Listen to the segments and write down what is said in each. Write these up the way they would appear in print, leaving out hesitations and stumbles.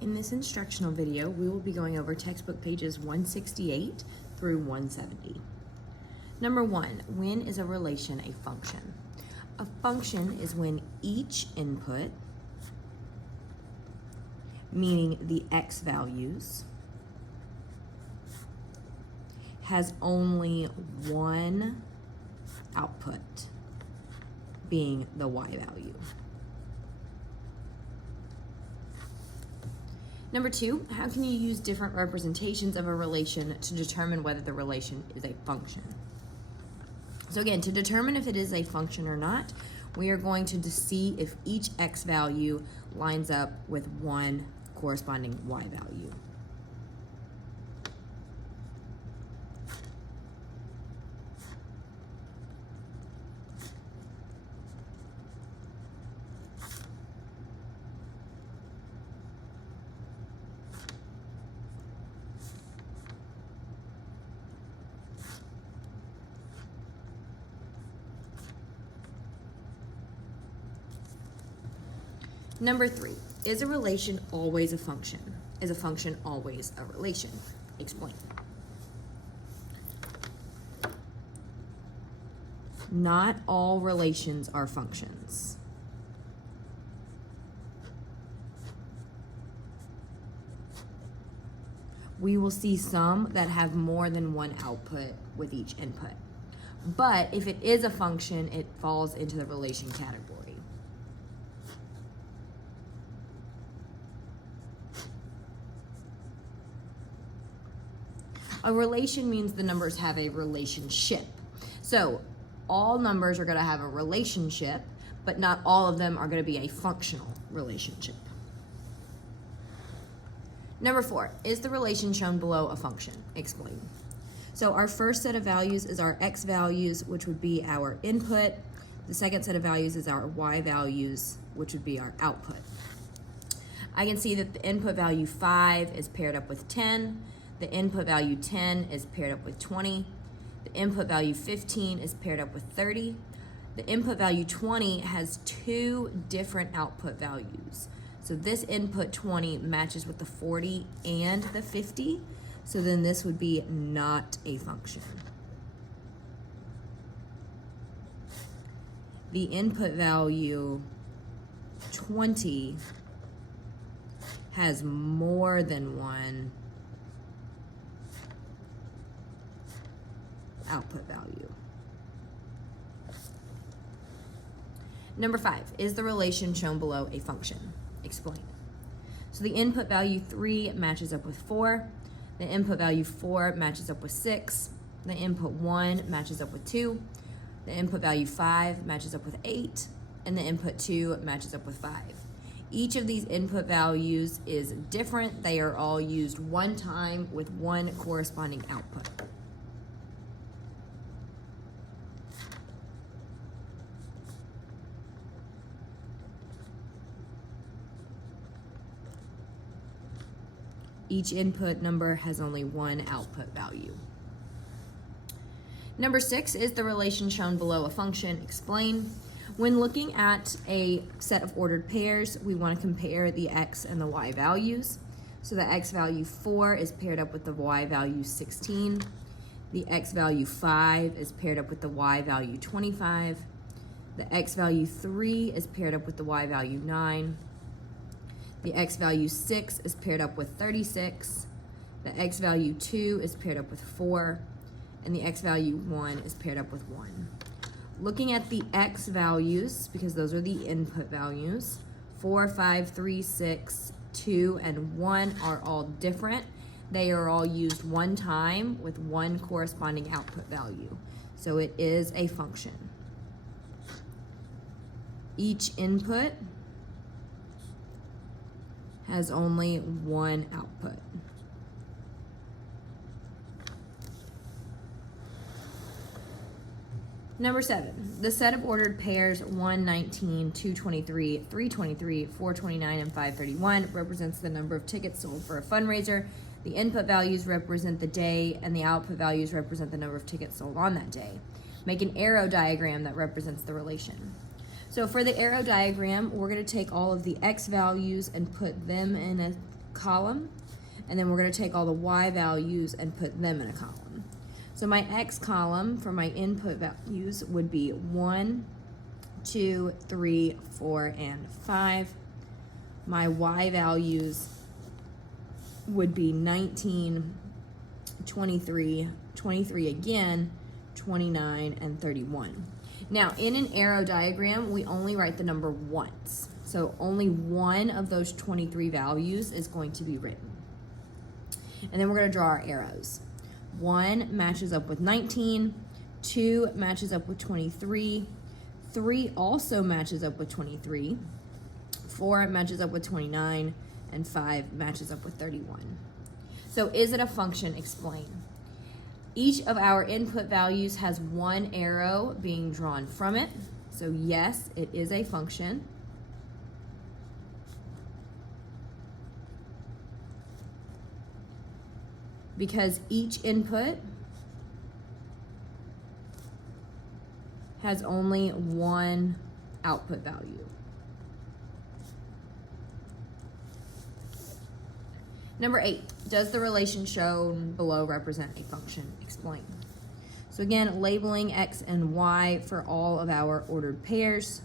In this instructional video, we will be going over textbook pages 168 through 170. Number 1, when is a relation a function? A function is when each input, meaning the x values, has only one output, being the y value. Number 2, how can you use different representations of a relation to determine whether the relation is a function? So again, to determine if it is a function or not, we are going to see if each x value lines up with one corresponding y value. Number 3, is a relation always a function? Is a function always a relation? Explain. Not all relations are functions. We will see some that have more than one output with each input. But if it is a function, it falls into the relation category. A relation means the numbers have a relationship. So all numbers are going to have a relationship, but not all of them are going to be a functional relationship. Number 4, is the relation shown below a function? Explain. So our first set of values is our x values, which would be our input. The second set of values is our y values, which would be our output. I can see that the input value 5 is paired up with 10. The input value 10 is paired up with 20. The input value 15 is paired up with 30. The input value 20 has two different output values. So this input 20 matches with the 40 and the 50. So then this would be not a function. The input value 20 has more than one output value. Number 5, is the relation shown below a function? Explain. So the input value 3 matches up with 4. The input value 4 matches up with 6. The input 1 matches up with 2. The input value 5 matches up with 8. And the input 2 matches up with 5. Each of these input values is different. They are all used one time with one corresponding output. Each input number has only one output value. Number 6, is the relation shown below a function? Explain. When looking at a set of ordered pairs, we want to compare the x and the y values. So the x value 4 is paired up with the y value 16. The x value 5 is paired up with the y value 25. The x value 3 is paired up with the y value 9. The x value 6 is paired up with 36. The x value 2 is paired up with 4. And the x value 1 is paired up with 1. Looking at the x values, because those are the input values, 4, 5, 3, 6, 2, and 1 are all different. They are all used one time with one corresponding output value. So it is a function. Each input has only one output. Number 7, the set of ordered pairs 119, 223, 323, 429, and 531 represents the number of tickets sold for a fundraiser. The input values represent the day, and the output values represent the number of tickets sold on that day. Make an arrow diagram that represents the relation. So for the arrow diagram, we're going to take all of the x values and put them in a column, and then we're going to take all the y values and put them in a column. So my x column for my input values would be 1, 2, 3, 4, and 5. My y values would be 19, 23, 23 again, 29, and 31. Now, in an arrow diagram, we only write the number once. So only one of those 23 values is going to be written. And then we're going to draw our arrows. 1 matches up with 19, 2 matches up with 23, 3 also matches up with 23, 4 matches up with 29, and 5 matches up with 31. So is it a function? Explain. Each of our input values has one arrow being drawn from it. So yes, it is a function. Because each input has only one output value. Number 8, does the relation shown below represent a function? Explain. So again, labeling x and y for all of our ordered pairs.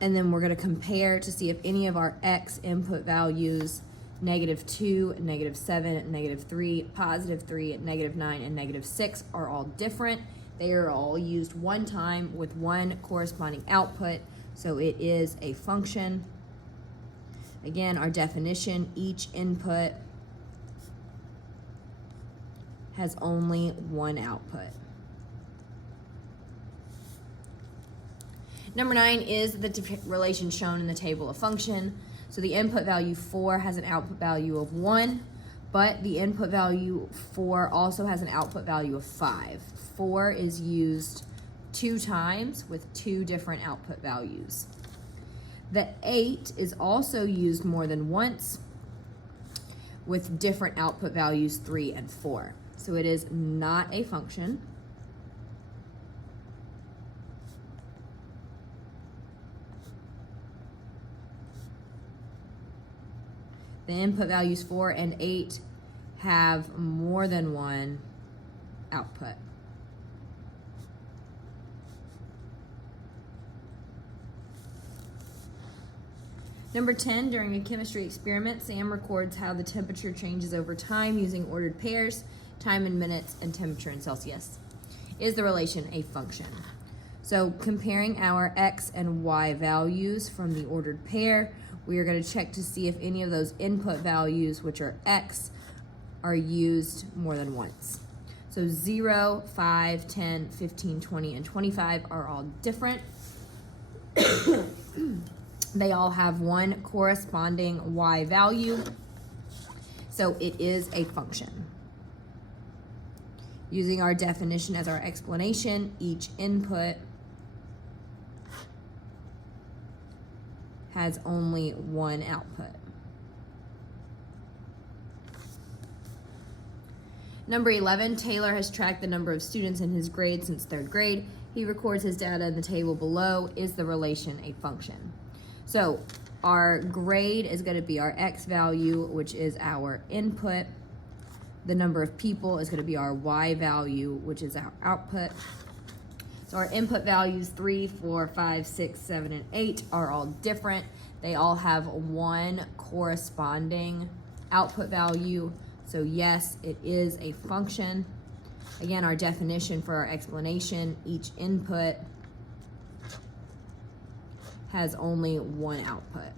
And then we're going to compare to see if any of our x input values, -2, -7, -3, +3, -9, and -6 are all different. They are all used one time with one corresponding output, so it is a function. Again, our definition, each input has only one output. Number 9 is the relation shown in the table of function. So the input value 4 has an output value of 1, but the input value 4 also has an output value of 5. 4 is used 2 times with 2 different output values. The 8 is also used more than once with different output values 3 and 4. So it is not a function. The input values 4 and 8 have more than one output. Number 10, during a chemistry experiment, Sam records how the temperature changes over time using ordered pairs, time in minutes, and temperature in Celsius. Is the relation a function? So comparing our x and y values from the ordered pair, we are going to check to see if any of those input values, which are x, are used more than once. So 0, 5, 10, 15, 20, and 25 are all different. They all have one corresponding y value, so it is a function. Using our definition as our explanation, each input has only one output. Number 11, Taylor has tracked the number of students in his grade since 3rd grade. He records his data in the table below. Is the relation a function? So our grade is going to be our x value, which is our input. The number of people is going to be our y value, which is our output. So our input values 3, 4, 5, 6, 7, and 8 are all different. They all have one corresponding output value. So yes, it is a function. Again, our definition for our explanation, each input has only one output.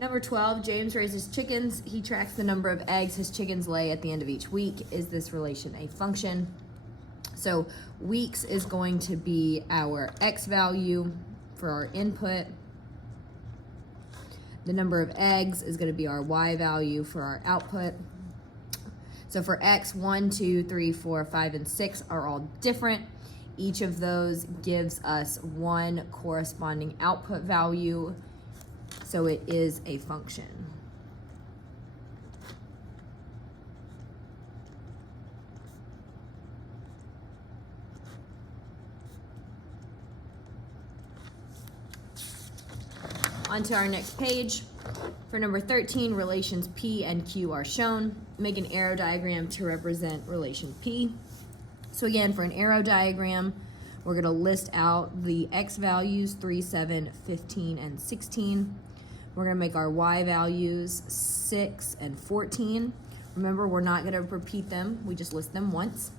Number 12, James raises chickens. He tracks the number of eggs his chickens lay at the end of each week. Is this relation a function? So weeks is going to be our x value for our input. The number of eggs is going to be our y value for our output. So for x, 1, 2, 3, 4, 5, and 6 are all different. Each of those gives us one corresponding output value. So it is a function. On to our next page. For number 13, relations P and Q are shown. Make an arrow diagram to represent relation P. So again, for an arrow diagram, we're going to list out the x values, 3, 7, 15, and 16. We're going to make our y values 6 and 14. Remember, we're not going to repeat them. We just list them once.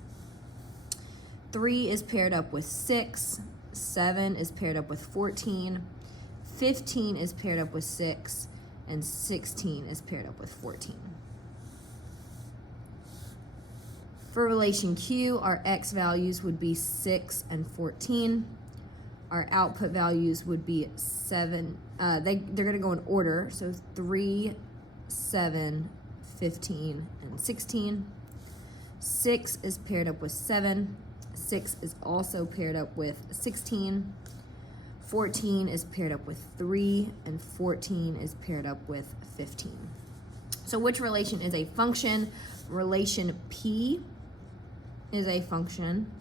3 is paired up with 6. 7 is paired up with 14. 15 is paired up with 6. And 16 is paired up with 14. For relation Q, our x values would be 6 and 14. Our output values would be 7. They're going to go in order, so 3, 7, 15, and 16. 6 is paired up with 7. 6 is also paired up with 16. 14 is paired up with 3, and 14 is paired up with 15. So which relation is a function? Relation P is a function.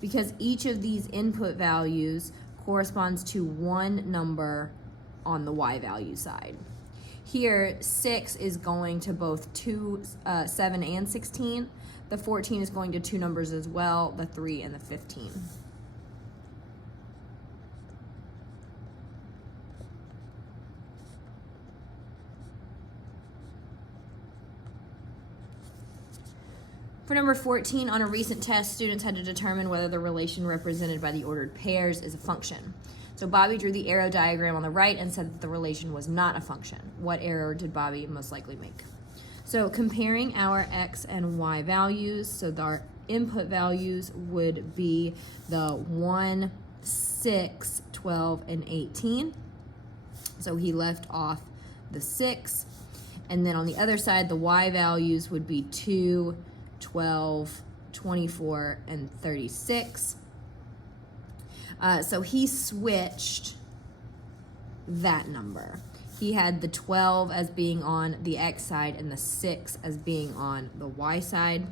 Because each of these input values corresponds to one number on the y value side. Here, 6 is going to both 7 and 16. The 14 is going to two numbers as well, the 3 and the 15. For number 14, on a recent test, students had to determine whether the relation represented by the ordered pairs is a function. So Bobby drew the arrow diagram on the right and said that the relation was not a function. What error did Bobby most likely make? So comparing our x and y values, so our input values would be the 1, 6, 12, and 18. So he left off the 6. And then on the other side, the y values would be 2, 12, 24, and 36. So he switched that number. He had the 12 as being on the x side and the 6 as being on the y side.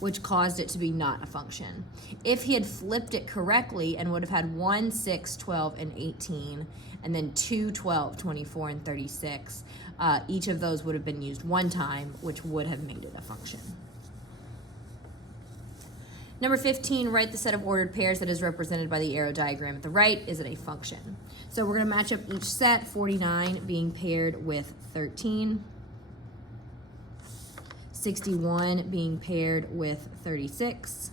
Which caused it to be not a function. If he had flipped it correctly and would have had 1, 6, 12, and 18, and then 2, 12, 24, and 36, each of those would have been used one time, which would have made it a function. Number 15, write the set of ordered pairs that is represented by the arrow diagram at the right. Is it a function? So we're going to match up each set, 49 being paired with 13. 61 being paired with 36,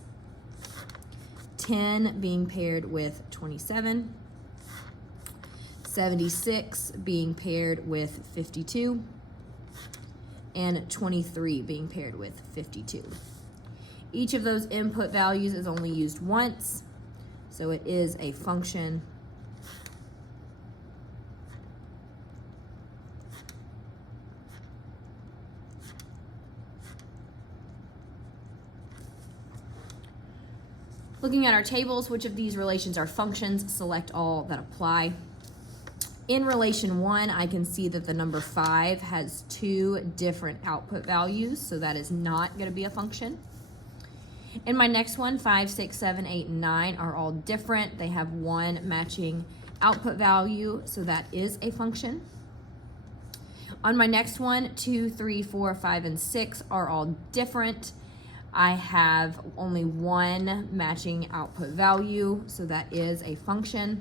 10 being paired with 27, 76 being paired with 52, and 23 being paired with 52. Each of those input values is only used once, so it is a function. Looking at our tables, which of these relations are functions? Select all that apply. In relation 1, I can see that the number 5 has 2 different output values, so that is not going to be a function. In my next one, 5, 6, 7, 8, and 9 are all different. They have one matching output value, so that is a function. On my next one, 2, 3, 4, 5, and 6 are all different. I have only one matching output value, so that is a function.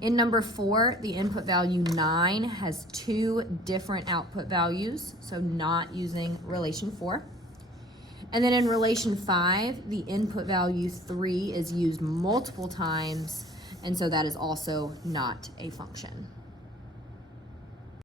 In number 4, the input value 9 has 2 different output values, so not using relation 4. And then in relation 5, the input value 3 is used multiple times, and so that is also not a function.